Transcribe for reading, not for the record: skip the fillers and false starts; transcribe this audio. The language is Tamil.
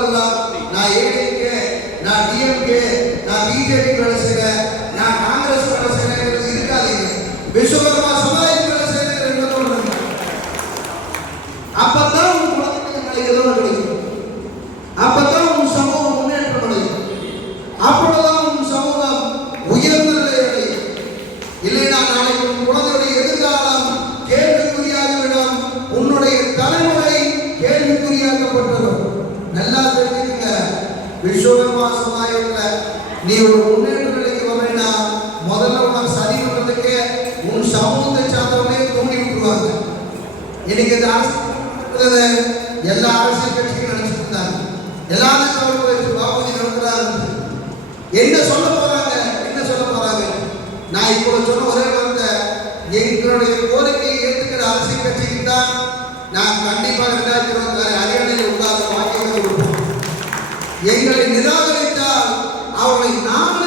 போதெல்லாம் நான் ஏடிஎம்கே, நான் டிஎம்கே, நான் பிஜேபி வேலை செய்கிறேன், நான் காங்கிரஸ் வேலை செய்கிறேன் இருக்காதீங்க. விஸ்வகர்மா சமுதாயத்துக்கு வேலை செய்கிறேன் என்ன சொல்றேன். அப்பதான் உன் குழந்தைங்களுக்கு ஏதோ கிடைக்கும். அப்பதான் உன் சமூகம் முன்னேற்றம் அடையும். அப்பொழுதுதான் உன் சமூகம் உயர்ந்த நிலை அடையும். இல்லைன்னா நாளைக்கு உன் குழந்தையுடைய எதிர்காலம் கேள்விக்குறியாகிவிடும். உன்னுடைய தலைமுறை கேள்விக்குறியாக்கப்பட்டது. நல்லா தெரிஞ்சுக்கங்க. விஸ்வகர்மா சமுதாயத்துல நீ ஒரு முன்னேற்ற நிலைக்கு வரலைன்னா முதல்ல உனக்கு சரி பண்றதுக்கு உன் சமூகத்தை சார்ந்தவங்களே தூண்டி விட்டுருவாங்க. இன்னைக்கு இந்த அரசு எல்லா அரசியல் கட்சியும் நினைச்சிட்டு இருந்தாங்க. எல்லாரும் பாபுஜி நடக்கிறாரு. என்ன சொல்ல போறாங்க, என்ன சொல்ல போறாங்க? நான் இப்போ சொன்ன ஒரே வார்த்தை, எங்களுடைய கோரிக்கையை ஏற்றுக்கிற அரசியல் கட்சிக்கு தான் நான் கண்டிப்பாக 2026 அரியணையில் உண்டாக வாக்கியத்தை கொடுப்போம். எங்களை நிராகரித்தால் அவர்களை நாம்